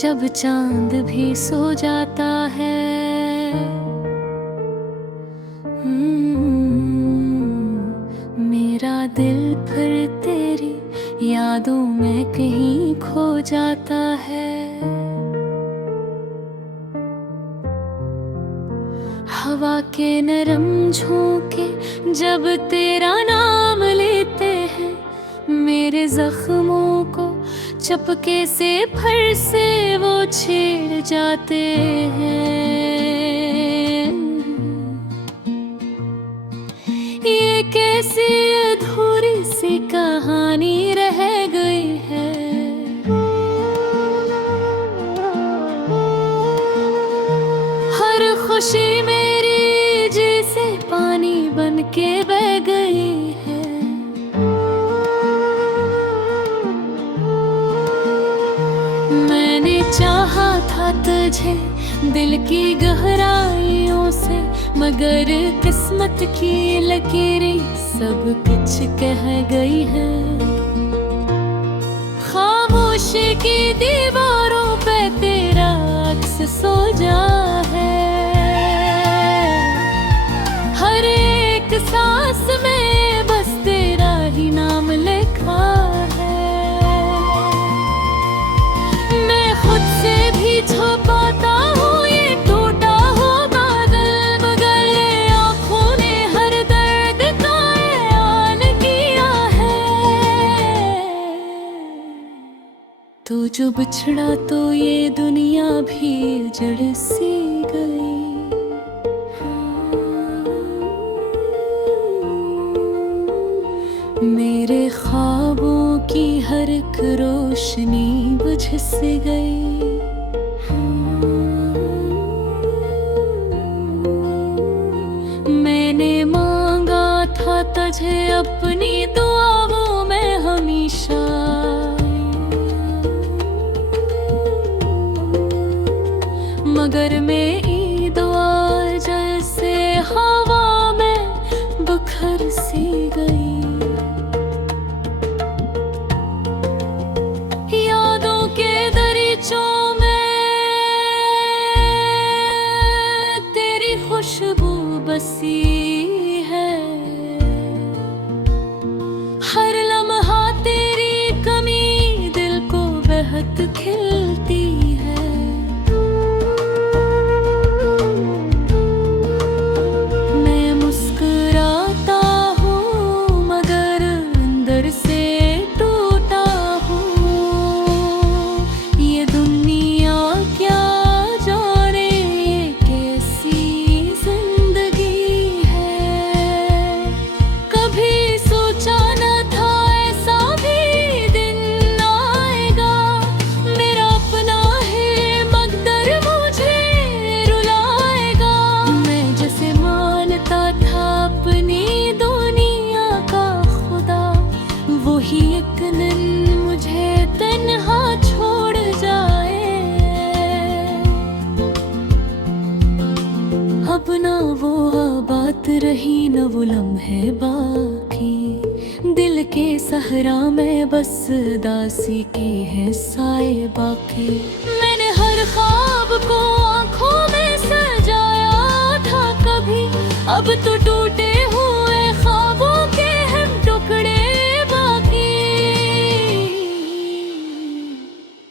जब चांद भी सो जाता है। मेरा दिल फिर तेरी यादों में कहीं खो जाता है। हवा के नरम झोंके जब तेरा नाम लेते हैं, मेरे जख्मों को चपके से फिर से वो छेड़ जाते हैं। ये कैसी अधूरी सी कहानी रह गई है। हर खुशी मेरी जैसे पानी बन के बह गई है। मैंने चाहा था तुझे दिल की गहराइयों से, मगर किस्मत की लकीरें सब कुछ कह गई है। खामोशी की दीवारों पे तेरा अक्स सो जा है। हर एक सांस में बस तेरा ही नाम लिखा है। मैं खुद से भी छुपाता हूँ ये टूटा हुआ बादल, मगर ये आँखों ने हर दर्द का ऐलान किया है। तू जो बिछड़ा तो ये दुनिया भी उजड़ सी गई। मेरे ख्वाबों की हर एक रोशनी बुझ सी गई। मैंने मांगा था तुझे अपनी दुआओं में हमेशा, मगर मेरी दुआ जैसे हवा में बिखर सी गई। यादों के दरीचों में तेरी खुशबू बसी है। हर लम्हा तेरी कमी दिल को बेहद खिलती है। मैं मुस्कुराता हूँ मगर अंदर से टूटा हूँ। ये दुनिया क्या जाने ये कैसी जिंदगी है। कभी सोचा न था ऐसा भी दिन आएगा। मेरा अपना है मकदर मुझे रुलाएगा। मैं जैसे मानता था अपनी दुनिया का खुदा, वही एक दिन मुझे तन्हा छोड़ जाए। अब ना वो बात रही न वो लम्हे बाकी। दिल के सहरा में बस दासी के हैं साए बाकी। मैंने हर ख्वाब को आंखों में सजाया था कभी, अब तो टूटे हुए ख्वाबों के हम टुकड़े बाकी।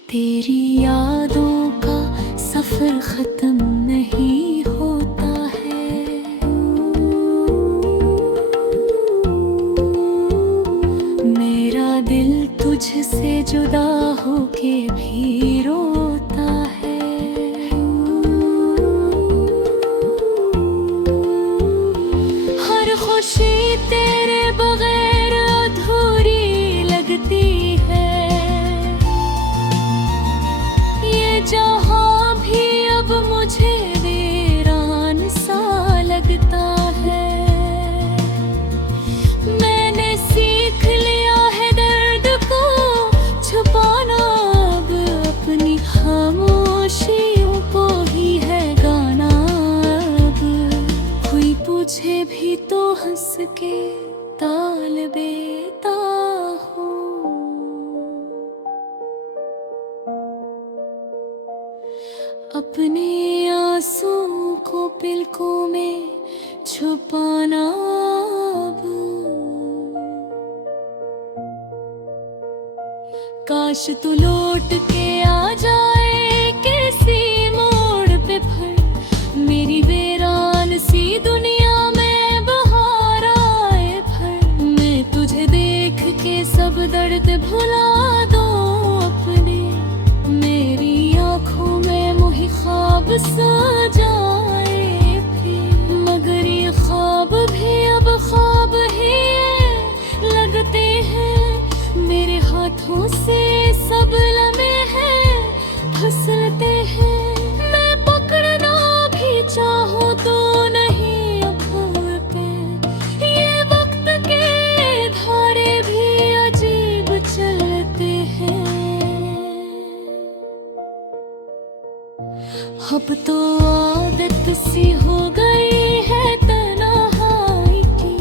तेरी यादों का सफर खत्म नहीं होता है। मेरा दिल तुझसे जुदा होके भी रोता है। हर खुशी तेरे बगैर अधूरी लगती है। ये जहां भी अब मुझे वीरान सा लगता है। मैंने सीख लिया है दर्द को छुपाना, अब अपनी खामोशियों को ही है गाना। अब कोई पूछे भी तो हंस के ताल बेता हूँ। अपने आंसू को पलकों में छुपाना अब। काश तू लौट के आ जाए किसी मोड़ पे फिर, मेरी वीरान सी दुनिया में बहार आए फिर। मैं तुझे देख के सब दर्द भुला दूं अपने, मेरी आँखों में मोही ख्वाब सा जाए फिर। मगर ये ख्वाब भी अब ख्वाब ही लगते हैं, मेरे हाथों से सब लम्हे फिसलते हैं। मैं पकड़ना भी चाहूँ तो नहीं अब पे, ये वक्त के धारे भी अजीब चलते हैं। अब तो आदत सी हो गई है तन्हाई की,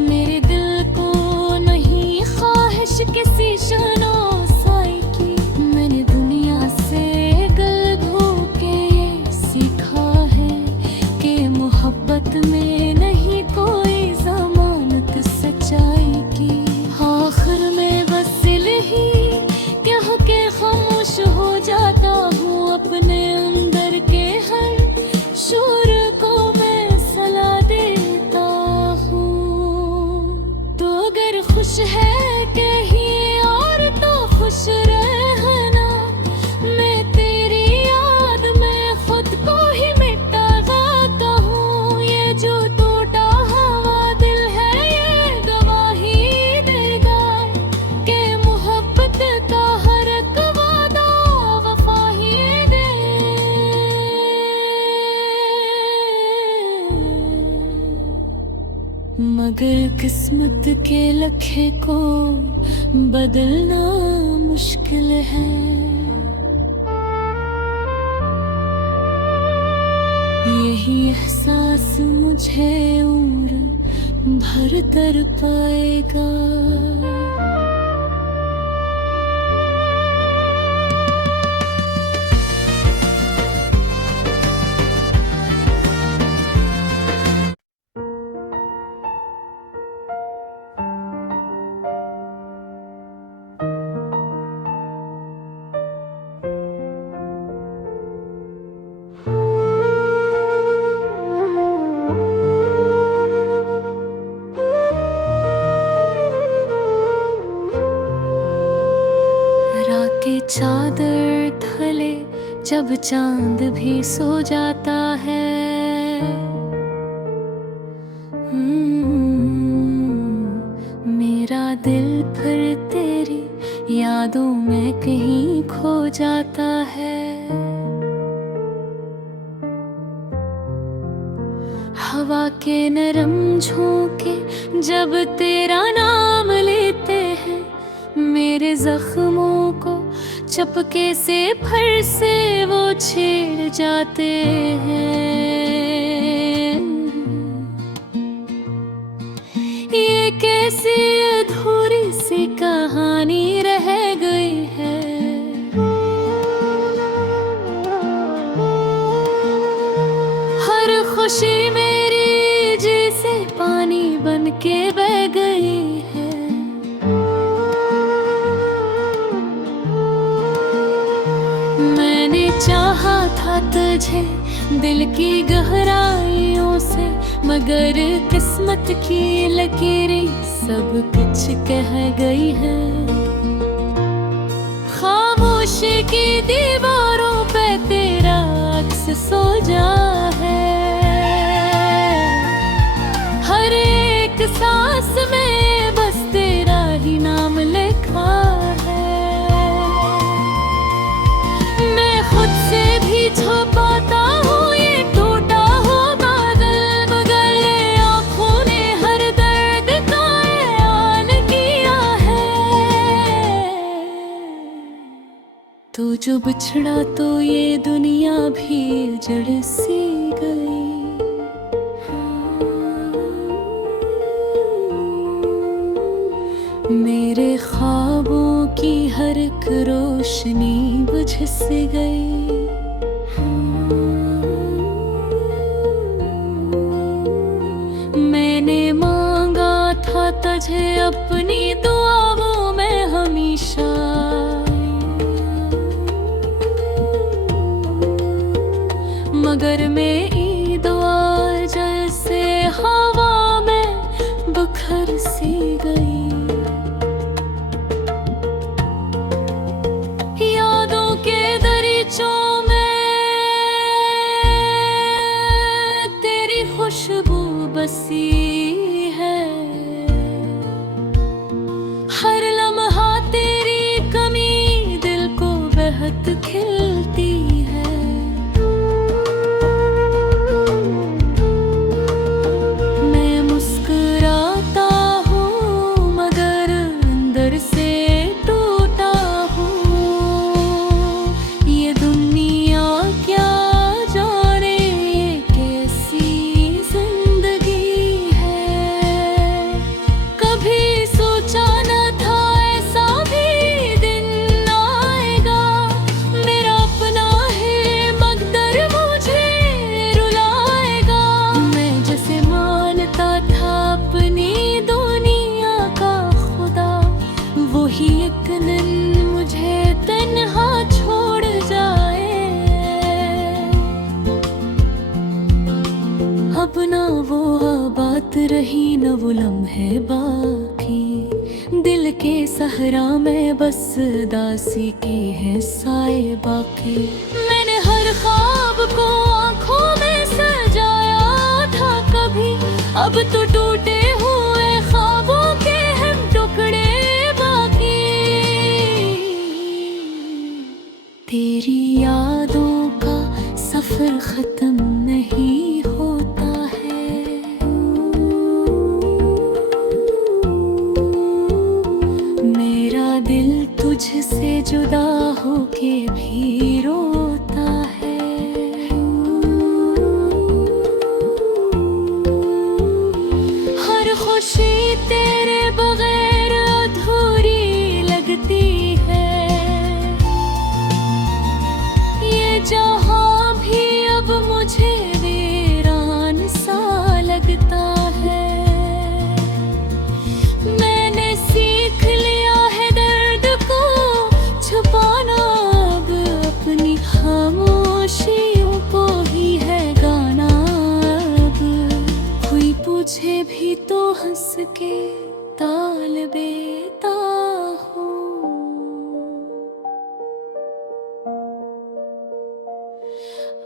मेरे दिल को नहीं ख्वाहिश किसी शनासाई की। मैंने दुनिया से गल के ये सीखा है कि मोहब्बत में नहीं कोई जमानत सच्चाई की। आखिर में बस दिल ही कह के खामोश हो जाता हूँ, अपने अंदर के हर शोर को मैं सलाह देता हूँ। तो अगर खुश है कहीं और तो खुश रहना, मैं तेरी याद में खुद को ही मिटा गाता हूँ। ये जो टूटा हुआ दिल है ये गवाही देगा कि मोहब्बत का हर एक वादा वफा ही दे। मगर किस्मत के लखे को बदलना मुश्किल है। यही एहसास मुझे उम्र भर तर पाएगा। के चादर ढले जब चांद भी सो जाता है, मेरा दिल फिर तेरी यादों में कहीं खो जाता है। हवा के नरम झोंके जब तेरा नाम लेते हैं, मेरे जख्मों को चपके से फिर से वो छेड़ जाते हैं। ये कैसी अधूरी सी कहानी रह गई है, हर खुशी मेरी जैसे पानी बन के बह गई है। चाहा था तुझे दिल की गहराइयों से, मगर किस्मत की लकीरें सब कुछ कह गई है। खामोशी की दीवारों पे तेरा अक्स सो जा है, हर एक सांस में बस तेरा ही नाम लिखा है। छुपाता हूँ ये टूटा हुआ बादल, मगर ये आँखों ने हर दर्द का ऐलान किया है। तू जो बिछड़ा तो ये दुनिया भी जड़ सी गई। मेरे ख्वाबों की हर एक रोशनी बुझ सी गई। मुझे अपनी दुआओं में हमेशा। मगर मेरी दुआ जैसे हवा में बखर सी गई। यादों के दरीचों में तेरी खुशबू बसी है। हर लम्हा तेरी कमी दिल को बेहद खिलती है। मुझे तन्हा छोड़ जाए। अब ना वो बात रही न वो लम्हे बाकी। दिल के सहरा में बस दासी के हैं साए बाकी। मैंने हर ख्वाब को आंखों में सजाया था कभी। अब तो टूटे हुए ख्वाबों के हम टुकड़े बाकी। तेरी यादों का सफर खत्म नहीं होता है। मेरा दिल तुझसे जुदा होके भी रोता है। हर खुशी तेरे बगैर अधूरी लगती है। जहाँ भी अब मुझे वीरान सा लगता है। मैंने सीख लिया है दर्द को छुपाना। अब अपनी खामोशियों को ही है गाना। अब कोई पूछे भी तो हंस के ताल बेता हूँ।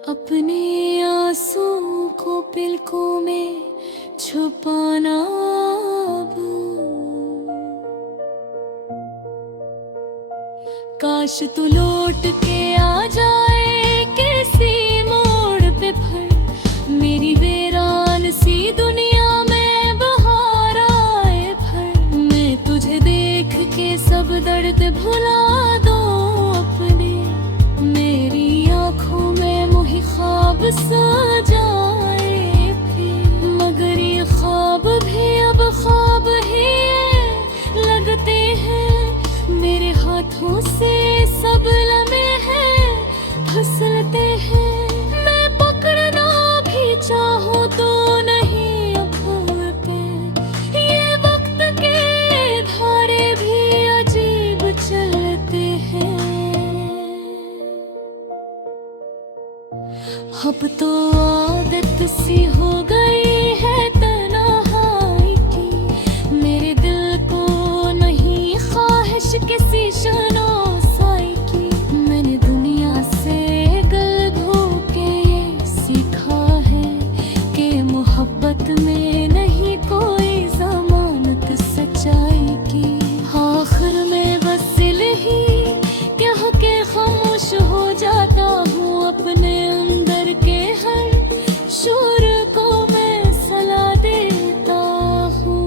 अपने आंसू को पलकों में छुपाना। अब काश तू लौट के आ जाए किसी मोड़ पे फिर। मेरी वीरान सी दुनिया में बहार आए फिर। मैं तुझे देख के सब दर्द भुला दूं अपने। मेरी आँखों में मोही ख्वाब सा जाए फिर। मगर ये ख्वाब भी अब ख्वाब ही लगते हैं। मेरे हाथों से सब लम्हे हैं फिसलते हैं। मैं पकड़ना भी चाहूँ तो नहीं अब पे। ये वक्त के धारे भी अजीब चलते हैं। अब तो आदत सी हो गई है तन्हाई की। मेरे दिल को नहीं ख्वाहिश किसी शनासाई की। मैंने दुनिया से गल धो के ये सीखा है कि मोहब्बत में नहीं कोई जमानत सच्चाई की। आखिर में बस दिल ही कह के खामोश हो जाता हूँ। अपने अंदर के हर शोर को मैं सलाह देता हूँ।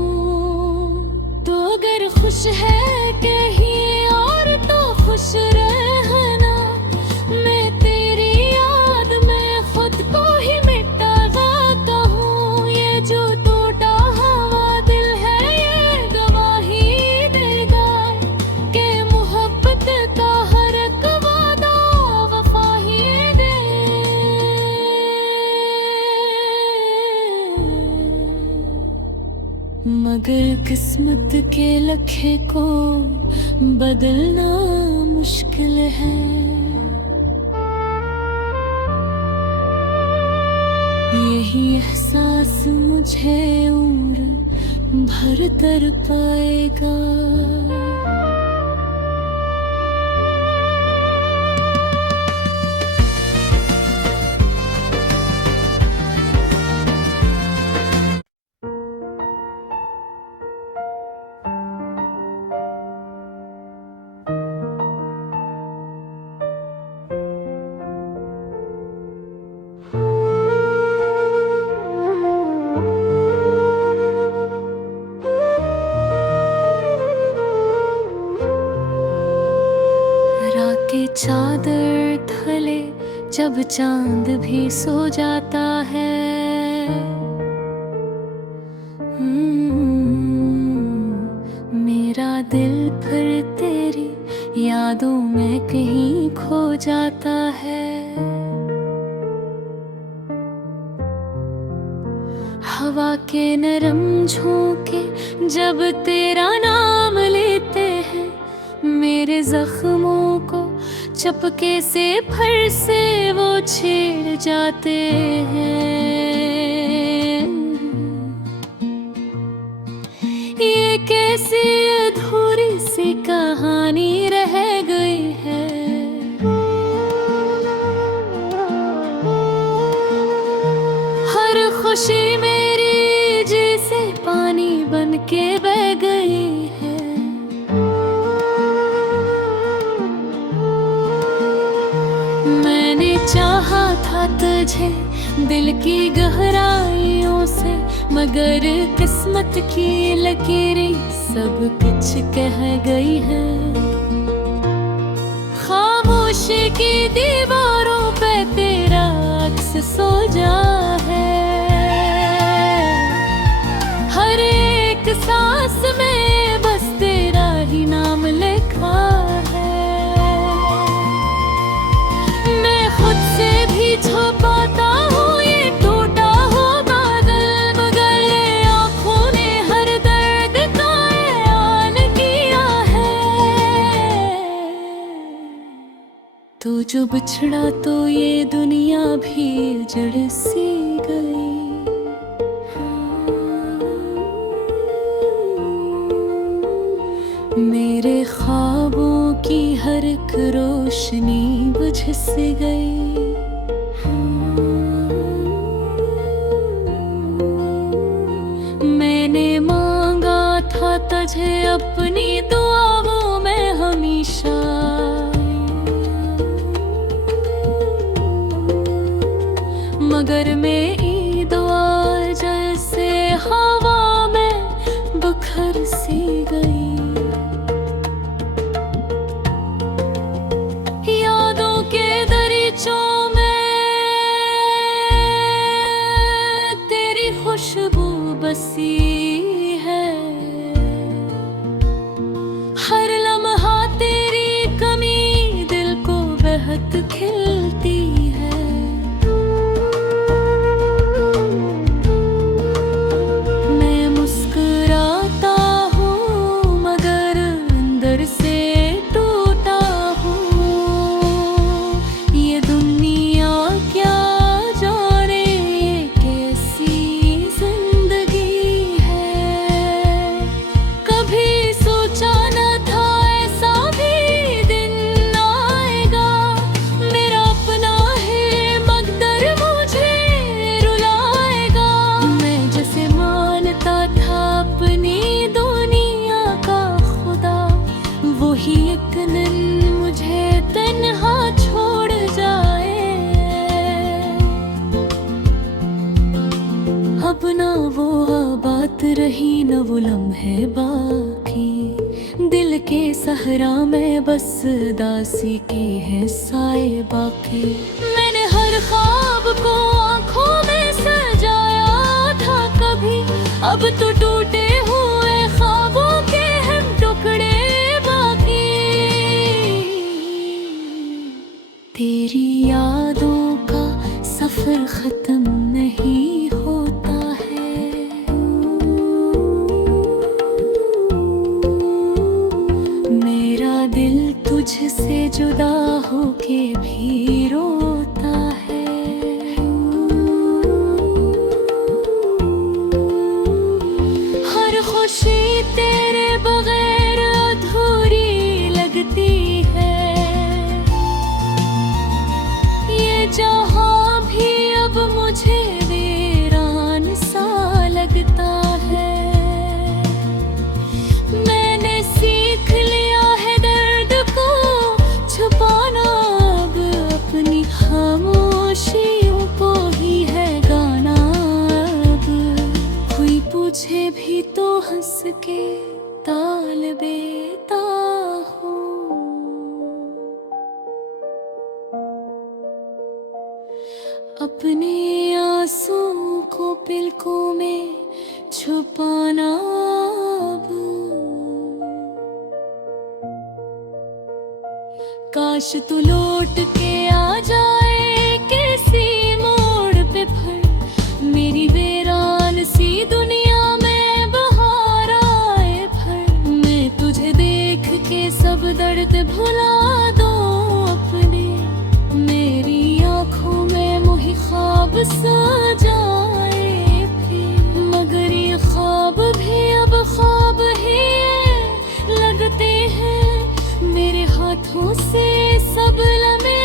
तो अगर खुश है कहीं और तो खुश रहना। मैं तेरी याद में खुद को ही मिटा गाता हूँ। ये जो मगर किस्मत के लखे को बदलना मुश्किल है। यही एहसास मुझे उम्र भर तर पाएगा। के चादर ढले जब चांद भी सो जाता है। मेरा दिल फिर तेरी यादों में कहीं खो जाता है। हवा के नरम झोंके जब तेरा नाम लेते हैं, मेरे जख्मों को चपके से फिर से वो छेड़ जाते हैं। ये कैसी अधूरी सी कहानी रह गई है। हर खुशी मेरी जैसे पानी बन के बह गई है। चाहा था तुझे दिल की गहराइयों से, मगर किस्मत की लकीरें सब कुछ कह गई है। खामोशी की दीवारों पे तेरा अक्स सो जा है। हर एक सांस में बस तेरा ही नाम लिखा है। छुपाता हूँ ये टूटा हो बादल, मगर ये आँखों ने हर दर्द का ऐलान किया है। तू जो बिछड़ा तो ये दुनिया भी जड़ सी गई। मेरे ख्वाबों की हर एक रोशनी बुझ सी गई। मैंने मांगा था तुझे अपनी दुआओं में हमेशा, मगर मेरी दुआ जैसे हवा में बिखर सी गई। यादों के दरीचों में तेरी खुशबू बसी है। हर लम्हा तेरी कमी दिल को बेहद खिलती है। मैं मुस्कुराता हूँ मगर अंदर से टूटा हूँ। ये दुनिया क्या जाने ये कैसी अब ना वो बात रही न वो लम्हे बाकी। दिल के सहरा में बस दासी के हैं साए बाकी। मैंने हर ख्वाब को आँखों में सजाया था कभी, अब तो टूटे हुए ख्वाबों के हम टुकड़े बाकी। तेरी यादों का सफर खत्म नहीं होता है। खामोशी तेरे बगैर अधूरी लगती है। ये जहां भी अब मुझे वीरान सा लगता है। मैंने सीख लिया है दर्द को छुपाना, अब अपनी खामोशियों को ही है गाना। अब कोई पूछे भी तो हंस के ताल बेता हूँ। अपने आंसुओं को पलकों में छुपाना अब। काश तू लौट के आ जाए किसी मोड़ पे फिर, मेरी वीरान सी दुनिया में बहार आए फिर। मैं तुझे देख के सब दर्द भुला दूं अपने, मेरी आँखों में मोही ख्वाब सा जाए फिर। मगर ये ख्वाब भी अब ख्वाब ही लगते हैं। मेरे हाथों से सब लम्हे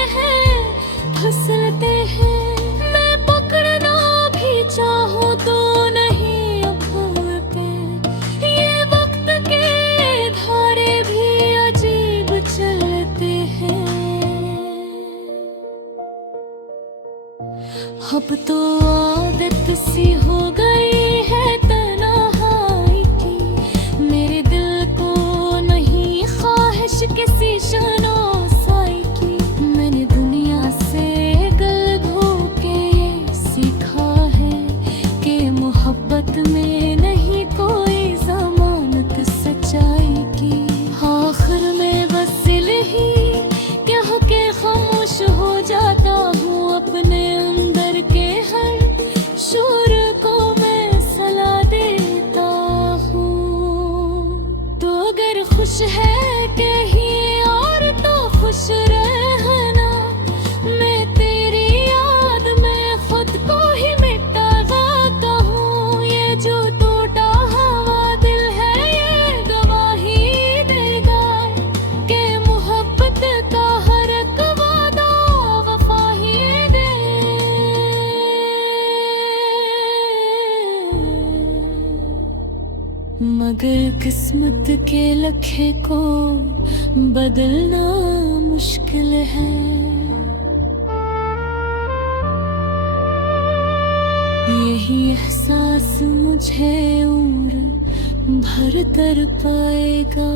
फिसलते हैं। मैं पकड़ना भी चाहूँ तो नहीं अब पे, ये वक्त के धारे भी अजीब चलते हैं। अब तो आदत सी हो गई है तन्हाई की। मेरे दिल को नहीं ख्वाहिश किसी शनासाई की। मैंने दुनिया से गल धो के ये सीखा है कि मोहब्बत में नहीं कोई जमानत सच्चाई की। आखिर में बस ही कह के खामोश हो जाता हूँ। अपने अंदर के हर शोर को मैं सलाह देता हूँ। तो अगर खुश है कहीं और तो खुश रहना। मैं तेरी याद में खुद को ही मिटा गाता हूँ। ये जो टूटा हुआ दिल है ये गवाही देगा कि मोहब्बत का हर एक वादा वफा ही दे। मगर किस्मत के लखे को बदलना मुश्किल है। यही एहसास मुझे उम्र भर तर पाएगा।